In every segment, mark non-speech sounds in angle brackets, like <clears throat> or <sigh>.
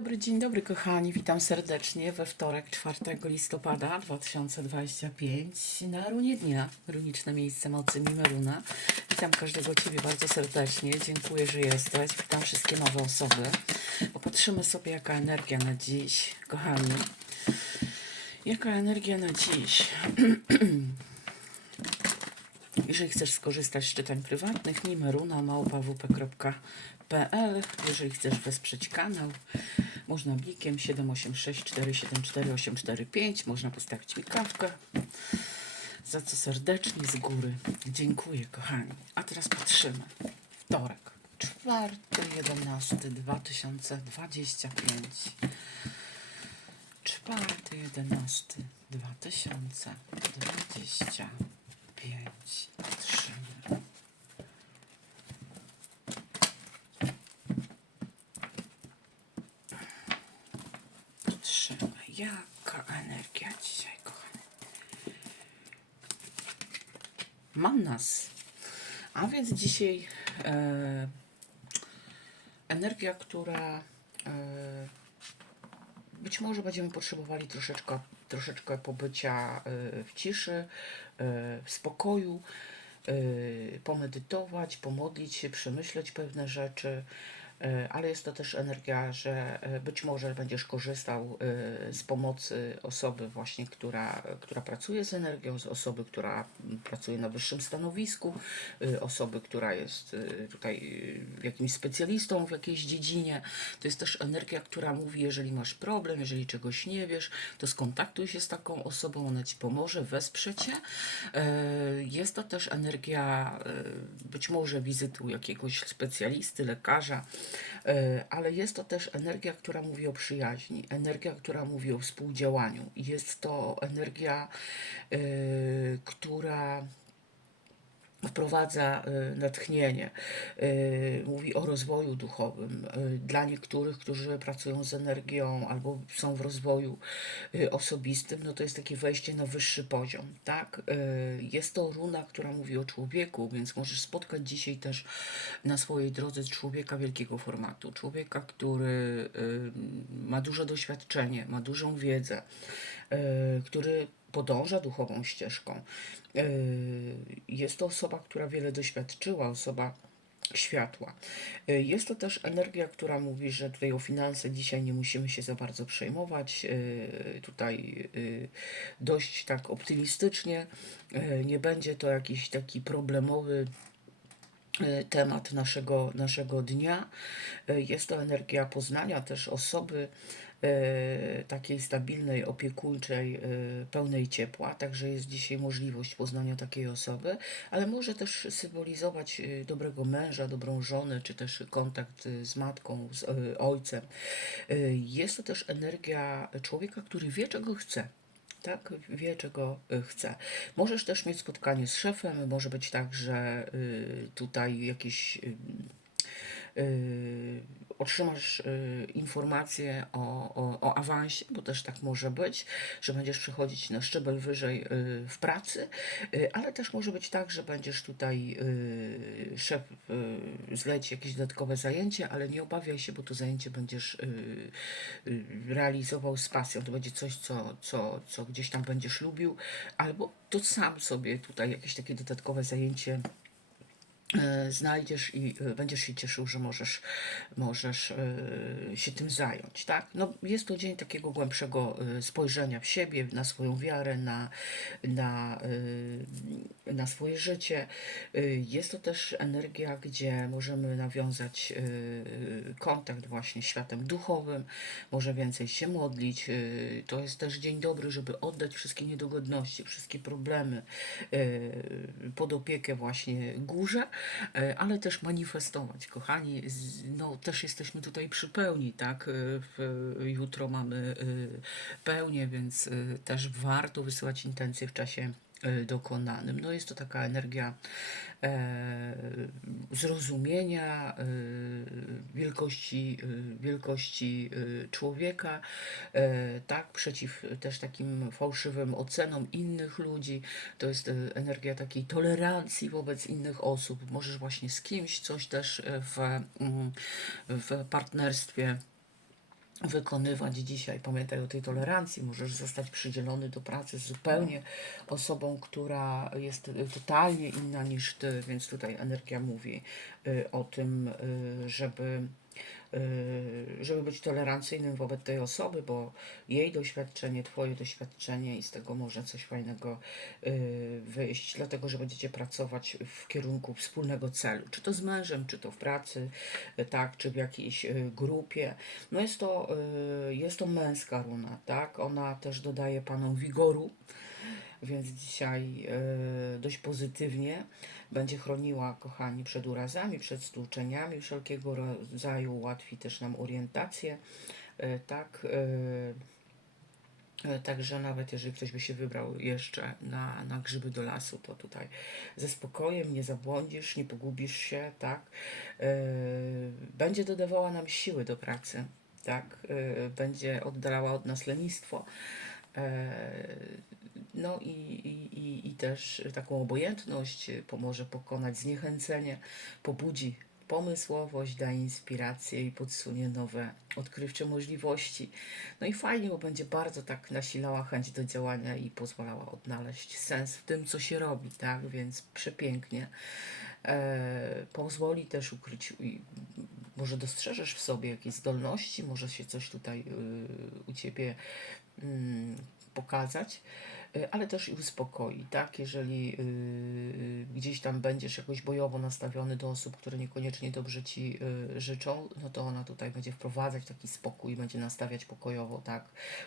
Dobry dzień dobry kochani, witam serdecznie we wtorek 4 listopada 2025 na runie dnia, runiczne miejsce mocy Mimeruna. Witam każdego Ciebie bardzo serdecznie, dziękuję, że jesteś, witam wszystkie nowe osoby. Popatrzymy sobie jaka energia na dziś, kochani. Jaka energia na dziś? <clears throat> Jeżeli chcesz skorzystać z czytań prywatnych, nimeruna małpawp.pl. Jeżeli chcesz wesprzeć kanał, można blikiem 786 474 845. Można postawić mi kawkę. Za co serdecznie z góry dziękuję, kochani. A teraz patrzymy. Wtorek, 4 11 2025. 4 11 2025. Patrzymy. Patrzymy. Jaka energia dzisiaj, kochani. Mam nas. A więc dzisiaj e, energia, która e, być może będziemy potrzebowali troszeczkę, troszeczkę pobycia e, w ciszy, e, w spokoju, e, pomedytować, pomodlić się, przemyśleć pewne rzeczy, ale jest to też energia, że e, być może będziesz korzystał e, z pomocy osoby właśnie, która, która pracuje z energią, z osoby, która pracuje na wyższym stanowisku, e, osoby, która jest e, tutaj e, jakimś specjalistą w jakiejś dziedzinie. To jest też energia, która mówi, jeżeli masz problem, jeżeli czegoś nie wiesz, to skontaktuj się z taką osobą, ona ci pomoże, wesprze cię. E, Jest to też energia e, być może wizyty u jakiegoś specjalisty, lekarza, e, ale jest to też energia, która mówi o przyjaźni, energia, która mówi o współdziałaniu. Jest to energia, e, która wprowadza y, natchnienie, y, mówi o rozwoju duchowym. Y, Dla niektórych, którzy pracują z energią albo są w rozwoju osobistym, no to jest takie wejście na wyższy poziom, tak? Jest to runa, która mówi o człowieku, więc możesz spotkać dzisiaj też na swojej drodze człowieka wielkiego formatu. Człowieka, który ma duże doświadczenie, ma dużą wiedzę, który podąża duchową ścieżką. Yy, Jest to osoba, która wiele doświadczyła, osoba światła. Yy, Jest to też energia, która mówi, że tutaj o finanse dzisiaj nie musimy się za bardzo przejmować. Yy, Tutaj dość tak optymistycznie. Nie będzie to jakiś taki problemowy e, temat naszego, naszego dnia. E, Jest to energia poznania też osoby e, takiej stabilnej, opiekuńczej, e, pełnej ciepła, także jest dzisiaj możliwość poznania takiej osoby, ale może też symbolizować e, dobrego męża, dobrą żonę, czy też kontakt e, z matką, z e, ojcem. E, Jest to też energia człowieka, który wie, czego chce tak, wie czego chce. Możesz też mieć spotkanie z szefem, może być tak, że tutaj jakieś otrzymasz y, informację o, o, o awansie, bo też tak może być, że będziesz przechodzić na szczebel wyżej y, w pracy, y, ale też może być tak, że będziesz tutaj y, szef y, zleci jakieś dodatkowe zajęcie, ale nie obawiaj się, bo to zajęcie będziesz y, y, realizował z pasją. To będzie coś, co, co, co gdzieś tam będziesz lubił, albo to sam sobie tutaj jakieś takie dodatkowe zajęcie znajdziesz i e, będziesz się cieszył, że możesz, możesz e, się tym zająć, tak? No, jest to dzień takiego głębszego e, spojrzenia w siebie, na swoją wiarę, na, na, e, na swoje życie. E, Jest to też energia, gdzie możemy nawiązać e, kontakt właśnie z światem duchowym, może więcej się modlić. e, To jest też dzień dobry, żeby oddać wszystkie niedogodności, wszystkie problemy e, pod opiekę właśnie górze, e, ale też manifestować, kochani. No, też jesteśmy tutaj przy pełni, tak? E, jutro mamy e, pełnię, więc e, też warto wysyłać intencje w czasie e, dokonanym. No jest to taka energia e, zrozumienia e, wielkości, e, wielkości człowieka, e, tak, przeciw też takim fałszywym ocenom innych ludzi. To jest energia takiej tolerancji wobec innych osób. Możesz właśnie z kimś coś też e, w, mm, w partnerstwie wykonywać dzisiaj. Pamiętaj o tej tolerancji. Możesz zostać przydzielony do pracy zupełnie osobą, która jest totalnie inna niż ty, więc tutaj energia mówi y, o tym, y, żeby żeby być tolerancyjnym wobec tej osoby, bo jej doświadczenie, twoje doświadczenie i z tego może coś fajnego y, wyjść, dlatego że będziecie pracować w kierunku wspólnego celu, czy to z mężem, czy to w pracy, y, tak, czy w jakiejś grupie. No jest to, jest to męska runa, tak, ona też dodaje panom wigoru, więc dzisiaj e, dość pozytywnie będzie chroniła, kochani, przed urazami, przed stłuczeniami wszelkiego rodzaju, ułatwi też nam orientację, e, tak. e, Także nawet jeżeli ktoś by się wybrał jeszcze na, na grzyby do lasu, to tutaj ze spokojem nie zabłądzisz, nie pogubisz się, tak? Będzie dodawała nam siły do pracy, tak? Będzie oddalała od nas lenistwo. E, no i, i, i, też taką obojętność y, pomoże pokonać zniechęcenie, pobudzi pomysłowość, da inspirację i podsunie nowe odkrywcze możliwości. No i fajnie, bo będzie bardzo tak nasilała chęć do działania i pozwalała odnaleźć sens w tym, co się robi, tak? Więc przepięknie. E, pozwoli też ukryć, może dostrzeżesz w sobie jakieś zdolności, może się coś tutaj y, u Ciebie mm, pokazać, y, ale też i uspokoi, tak? Jeżeli y, gdzieś tam będziesz jakoś bojowo nastawiony do osób, które niekoniecznie dobrze ci y, życzą, no to ona tutaj będzie wprowadzać taki spokój, będzie nastawiać pokojowo, tak?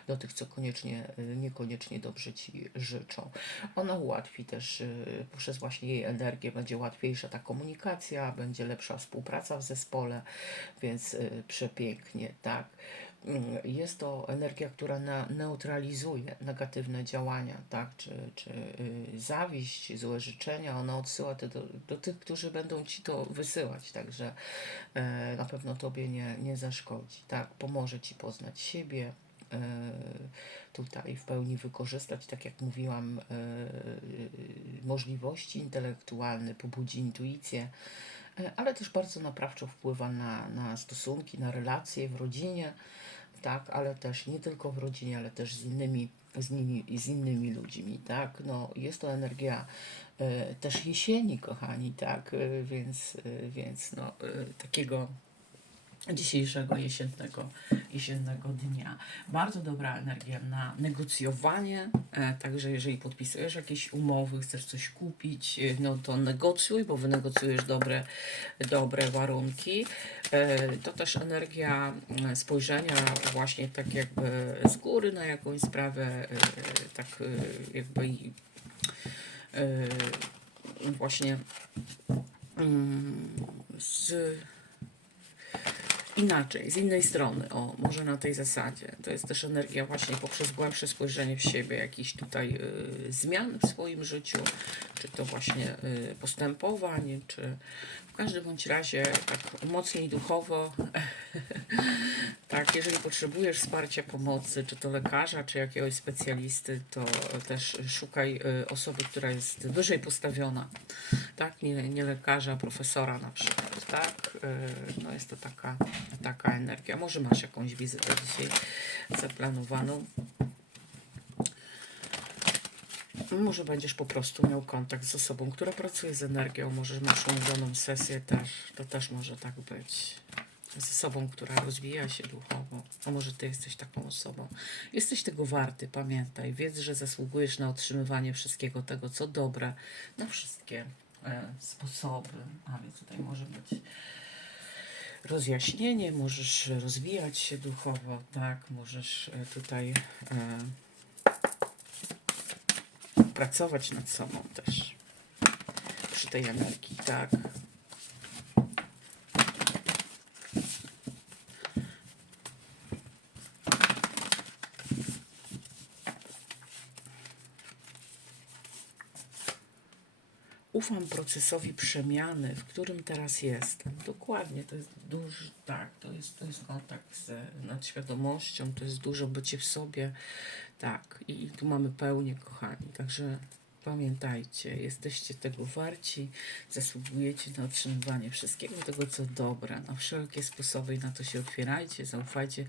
Do tych, co koniecznie, y, niekoniecznie dobrze ci życzą. Ona ułatwi też y, poprzez właśnie jej energię, będzie łatwiejsza ta komunikacja, będzie lepsza współpraca w zespole, więc y, przepięknie, tak? Mm, Jest to energia, która na, neutralizuje negatywne działania, tak? czy, czy y, zawiść, złe życzenia. Ona odsyła te do, do tych, którzy będą ci to wysyłać, także e, na pewno tobie nie, nie zaszkodzi. Tak? Pomoże ci poznać siebie, tutaj w pełni wykorzystać, tak jak mówiłam, możliwości intelektualne, pobudzi intuicję, ale też bardzo naprawczo wpływa na, na stosunki, na relacje w rodzinie, tak, ale też nie tylko w rodzinie, ale też z innymi, z nimi, z innymi ludźmi, tak, no jest to energia e, też jesieni, kochani, tak, e, więc, e, więc no, e, takiego dzisiejszego jesiennego, jesiennego dnia. Bardzo dobra energia na negocjowanie, e, także jeżeli podpisujesz jakieś umowy, chcesz coś kupić, e, no to negocjuj, bo wynegocjujesz dobre, dobre warunki. E, to też energia spojrzenia właśnie tak jakby z góry na jakąś sprawę, tak jakby właśnie mm, z inaczej, z innej strony, o, może na tej zasadzie. To jest też energia właśnie poprzez głębsze spojrzenie w siebie, jakichś tutaj y, zmian w swoim życiu, czy to właśnie y, postępowań, czy w każdym bądź razie tak mocniej duchowo, <laughs> tak, jeżeli potrzebujesz wsparcia, pomocy, czy to lekarza, czy jakiegoś specjalisty, to też szukaj y, osoby, która jest wyżej postawiona, tak, nie, nie lekarza, profesora na przykład, tak, y, no jest to taka, taka energia. Może masz jakąś wizytę dzisiaj zaplanowaną. Może będziesz po prostu miał kontakt z osobą, która pracuje z energią, może masz umówioną sesję też, to też może tak być. Z osobą, która rozwija się duchowo, a może ty jesteś taką osobą. Jesteś tego warty, pamiętaj. Wiedz, że zasługujesz na otrzymywanie wszystkiego tego, co dobre, na wszystkie e, sposoby. A więc tutaj może być rozjaśnienie, możesz rozwijać się duchowo, tak, możesz e, tutaj e, pracować nad sobą też przy tej energii, tak. Ufam procesowi przemiany, w którym teraz jestem. Dokładnie, to jest duży, tak, to jest, to jest kontakt z nadświadomością, to jest dużo bycie w sobie, tak, i, i tu mamy pełnię, kochani, także pamiętajcie, jesteście tego warci, zasługujecie na otrzymywanie wszystkiego tego, co dobre, na wszelkie sposoby i na to się otwierajcie, zaufajcie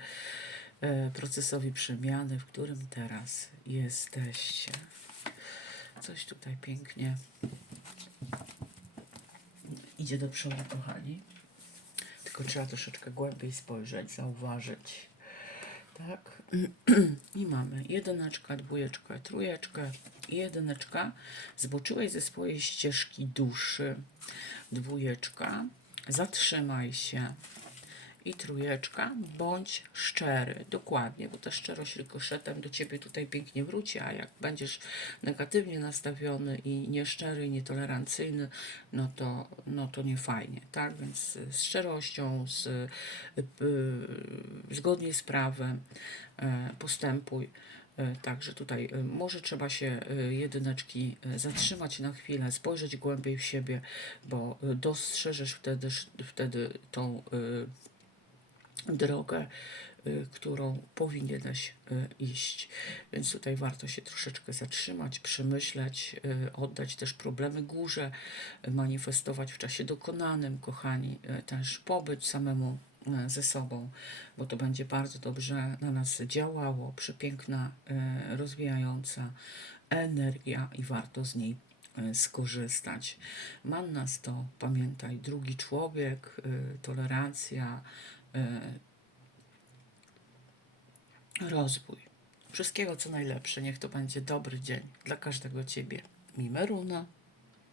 e, procesowi przemiany, w którym teraz jesteście. Coś tutaj pięknie idzie do przodu, kochani. Tylko trzeba troszeczkę głębiej spojrzeć, zauważyć. Tak. <clears throat> I mamy jedyneczkę, dwójeczkę, trójeczkę i jedyneczka. Zboczyłeś ze swojej ścieżki duszy. Dwójeczka. Zatrzymaj się. I trójeczka, bądź szczery, dokładnie, bo ta szczerość rykoszetem do ciebie tutaj pięknie wróci, a jak będziesz negatywnie nastawiony i nieszczery, nietolerancyjny, no to, no to nie fajnie, tak? Więc z szczerością, z, y, zgodnie z prawem e, postępuj. E, Także tutaj e, może trzeba się jedyneczki zatrzymać na chwilę, spojrzeć głębiej w siebie, bo dostrzeżesz wtedy, wtedy tą drogę, y, którą powinieneś y, iść. Więc tutaj warto się troszeczkę zatrzymać, przemyśleć, y, oddać też problemy górze, manifestować w czasie dokonanym, kochani, też pobyć samemu ze sobą, bo to będzie bardzo dobrze na nas działało. Przepiękna, rozwijająca energia i warto z niej skorzystać. Mannas to, pamiętaj, drugi człowiek, tolerancja, rozwój. Wszystkiego co najlepsze. Niech to będzie dobry dzień dla każdego Ciebie. Mimeruna.